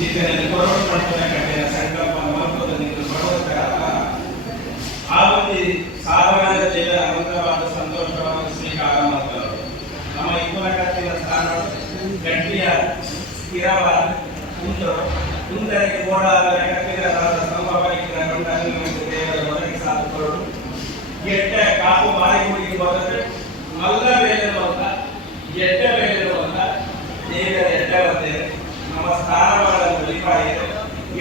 ಜಿಲ್ಲೆಯಲ್ಲಿ ಹೋರಾಟ ಮಾಡಿರ್ತಕ್ಕಂಥ ಸಂಕಲ್ಪ ಮಹತ್ವದಲ್ಲಿಂದು ಬರುವಂತಹ ಆ ಒಂದು ಸಾವಯವ ಜಿಲ್ಲೆಯ ಅನಂತವಾದ ಸಂತೋಷವಾದ ಶ್ರೀ ಕಾಲಮಾತ ನಮ್ಮ ಇಪ್ಪನಕತ್ತಿನ ಸ್ಥಾನ, ಗಟ್ಟಿಯ ಸ್ಥಿರವಾದ ಕುಂದರು, ಕುಂದರಿಗೆ ಓಡಾದ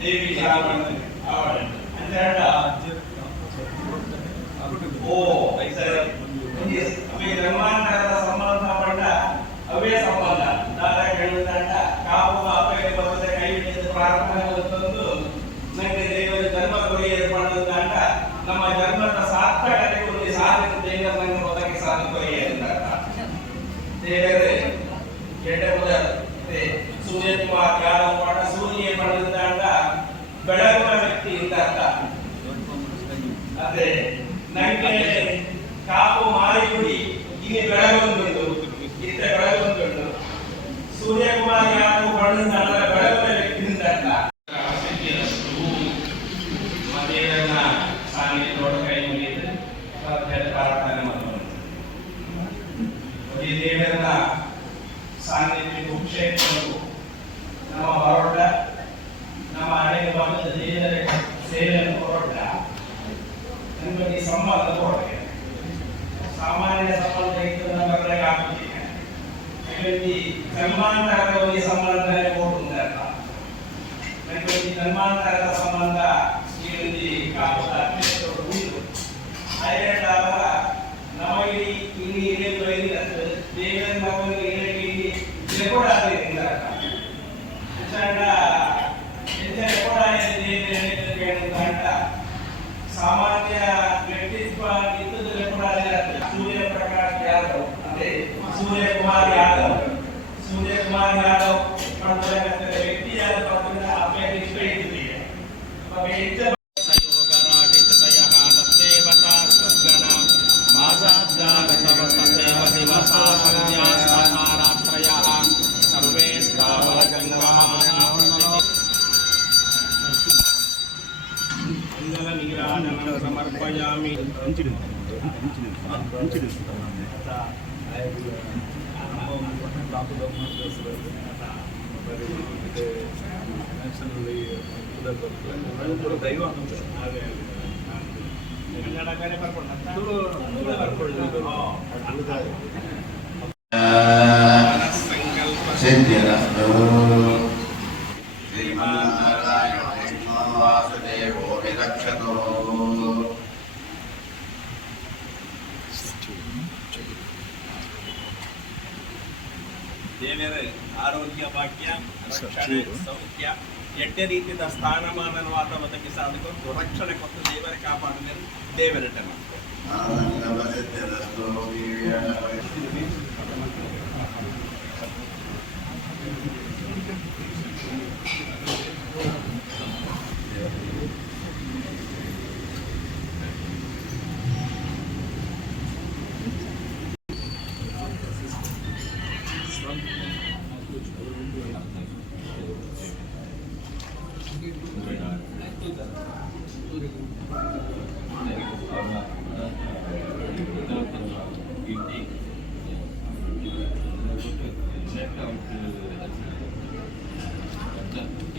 దేవి రావణుడు అంతేడా ఓ సరే మీ ధర్మాన్ని సంబంధ ಪಟ್ಟ ಅವೇ ಸಂಬಂಧ ದಾರ ಹೇಳುತ್ತಂಡ ಕಾವು ಅಪೇಕ್ಷೆ ಬರ್ತದೆ ಕೈ ಹಿಡಿದು ಪ್ರಾರಂಭ ನನಗೆ ದೇವರ ಧರ್ಮ ಗುರಿ ಏರ್ಪಡದಂತ ನಮ್ಮ ಧರ್ಮದ ಸಾರ್ಥಕತೆ ಒಂದು ಸಾಧನೆ ದೇವರ ನಂಗೆ ಒದಗಿ ಸಾಧನೆ ಗುರಿ ಅಂತ ದೇವರೇ ಎಡೆ ಮೊದಲ ಸುಜಯ್ ಕುಮಾರ್ ಯಾರು ಅಂದ್ರೆ ನಂಗೆ ಕಾಪು ಮಾರಿಗುಡಿ ಇಲ್ಲಿ ಬೆಳಗೊಂದುಂಡು ಇತ್ತ ಬೆಳಗೊಂದುಂಡು ಸೂರ್ಯಕುಮಾರ್ ಯಾರು ಬಣ್ಣ ಅದರ ಬೆಳಗಳ ವ್ಯಕ್ತಿಯಿಂದ ಅಲ್ಲ. ಮಧ್ಯಾಹ್ನ ಪ್ರಾರ್ಥನೆ ಮಾಡ್ತಾರೆ ಸಾನ್ನಿಧ್ಯ ಸಾಮಾನ್ಯ ಸಂಬಂಧ ಇದ್ದು ನಮಗೆ ಆಗುತ್ತಿಲ್ಲ ನನಗೆ ಜನ್ಮಾಂತರದ ಒಂದು ಸಂಬಂಧ ಕೊಡುವುದಲ್ಲ ನನಗೆ ಈ ಜನ್ಮಾಂತರದ ಸಂಬಂಧ ಈ ಒಂದು ಕಾಪದ ಅತ್ಯಂತ ಉಳಿದು ಅಯ್ಯಂಡಾಗ ನಮಗೆ ಇಲ್ಲಿ ಇದೇ ಬೈದಿದ್ದು ದೇವರ ನಮಗೆ ಇಲ್ಲಿ ಇಲ್ಲಿ ಕೂಡ కుమార్ యాదవ్ సూర్య కుమార్ యాదవ్ మనకు వ్యక్తి అభ్యర్థించబడింది సమర్పయామి మంచిది మంచిది మంచిది జిల్లాలో ఉన్నటువంటి టాప్ గవర్నమెంట్ బస్సులు మరి నేషనల్ అది వాసుదేవో విలక్షణో ದೇವರ ಆರೋಗ್ಯ ಭಾಗ್ಯ ರಕ್ಷಣೆ ಸೌಖ್ಯ ಎಡ್ಡೆ ರೀತಿಯ ಸ್ಥಾನಮಾನವಾದ ಒದಗಿ ಸಾಧಕ ರಕ್ಷಣೆ ಕೊಟ್ಟು ದೇವರ ಕಾಪಾಡಿದರೆ ದೇವರ ಮಾಡ್ತಾರೆ